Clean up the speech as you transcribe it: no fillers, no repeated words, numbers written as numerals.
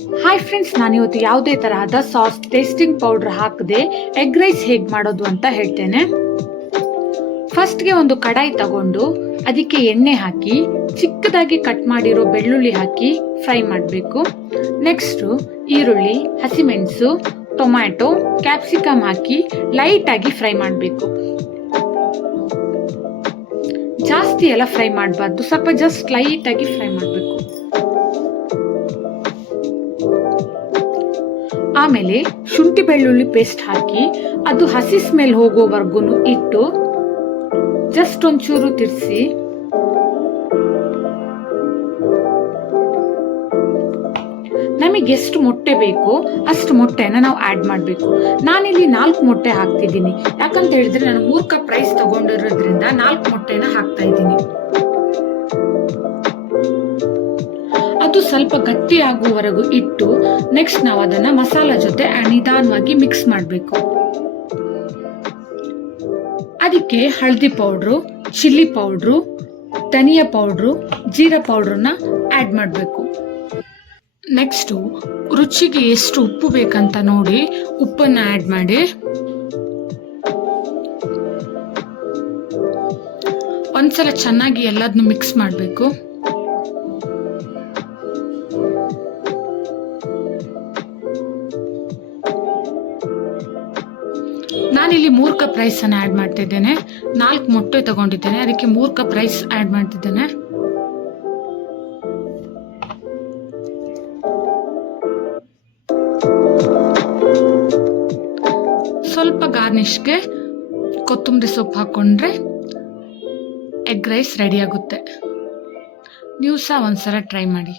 Hi friends, ನಾನಿವತ್ತು ಯಾವುದೇ ತರಹದ ಸಾಸ್ ಟೇಸ್ಟಿಂಗ್ ಪೌಡರ್ ಹಾಕದೆ ಎಗ್ ರೈಸ್ ಹೇಗೆ ಮಾಡೋದು ಅಂತ ಹೇಳ್ತೇನೆ. ಫಸ್ಟ್ಗೆ ಒಂದು ಕಡಾಯಿ ತಗೊಂಡು ಅದಕ್ಕೆ ಎಣ್ಣೆ ಹಾಕಿ ಚಿಕ್ಕದಾಗಿ ಕಟ್ ಮಾಡಿರೋ ಬೆಳ್ಳುಳ್ಳಿ ಹಾಕಿ ಫ್ರೈ ಮಾಡಬೇಕು. ನೆಕ್ಸ್ಟು ಈರುಳ್ಳಿ, ಹಸಿಮೆಣಸು, ಟೊಮ್ಯಾಟೊ, ಕ್ಯಾಪ್ಸಿಕಮ್ ಹಾಕಿ ಲೈಟಾಗಿ ಫ್ರೈ ಮಾಡಬೇಕು. ಜಾಸ್ತಿ ಎಲ್ಲ ಫ್ರೈ ಮಾಡಬಾರ್ದು, ಸ್ವಲ್ಪ ಜಸ್ಟ್ ಲೈಟಾಗಿ ಫ್ರೈ ಮಾಡಬೇಕು. ಆಮೇಲೆ ಶುಂಠಿ ಬೆಳ್ಳುಳ್ಳಿ ಪೇಸ್ಟ್ ಹಾಕಿ ಅದು ಹಸಿ ಸ್ಮೆಲ್ ಹೋಗೋವರೆಗೂ ಇಟ್ಟು ಜಸ್ಟ್ ಒಂಚೂರು ತಿರ್ಸಿ ನಮಗೆ ಎಷ್ಟು ಮೊಟ್ಟೆ ಬೇಕೋ ಅಷ್ಟು ಮೊಟ್ಟೆನ ನಾವು ಆಡ್ ಮಾಡಬೇಕು. ನಾನಿಲ್ಲಿ 4 ಮೊಟ್ಟೆ ಹಾಕ್ತಿದ್ದೀನಿ. ಯಾಕಂತ ಹೇಳಿದ್ರೆ ನಾನು 3 ಕಪ್ ರೈಸ್ ತಗೊಂಡಿರೋದ್ರಿಂದ 4 ಮೊಟ್ಟೆನ ಹಾಕ್ತಾ ಇದ್ದೀನಿ. ಅದು ಸ್ವಲ್ಪ ಗಟ್ಟಿ ಆಗುವವರೆಗೂ ಇಟ್ಟು ನೆಕ್ಸ್ಟ್ ನಾವು ಅದನ್ನ ಮಸಾಲಾ ಜೊತೆ ನಿಧಾನವಾಗಿ ಮಿಕ್ಸ್ ಮಾಡಬೇಕು. ಅದಕ್ಕೆ ಹಳದಿ ಪೌಡ್ರು, ಚಿಲ್ಲಿ ಪೌಡ್ರು, ಧನಿಯಾ ಪೌಡ್ರು, ಜೀರಾ ಪೌಡ್ರನ್ನ ಆಡ್ ಮಾಡಬೇಕು. ನೆಕ್ಸ್ಟು ರುಚಿಗೆ ಎಷ್ಟು ಉಪ್ಪು ಬೇಕಂತ ನೋಡಿ ಉಪ್ಪನ್ನ ಆಡ್ ಮಾಡಿ ಒಂದ್ಸಲ ಚೆನ್ನಾಗಿ ಎಲ್ಲದನ್ನು ಮಿಕ್ಸ್ ಮಾಡಬೇಕು. ನಾನಿಲ್ಲಿ 3 ಕಪ್ ರೈಸ್ ಅನ್ನು ಆಡ್ ಮಾಡ್ತಿದ್ದೇನೆ. 4 ಮೊಟ್ಟೆ ತಗೊಂಡಿದ್ದೇನೆ, ಅದಕ್ಕೆ 3 ಕಪ್ ರೈಸ್ ಆಡ್ ಮಾಡ್ತಿದ್ದೇನೆ. ಸ್ವಲ್ಪ ಗಾರ್ನಿಷ್ಗೆ ಕೊತ್ತಂಬರಿ ಸೊಪ್ಪು ಹಾಕೊಂಡ್ರೆ ಎಗ್ ರೈಸ್ ರೆಡಿ ಆಗುತ್ತೆ. ನೀವು ಸಹ ಒಂದ್ಸಲ ಟ್ರೈ ಮಾಡಿ.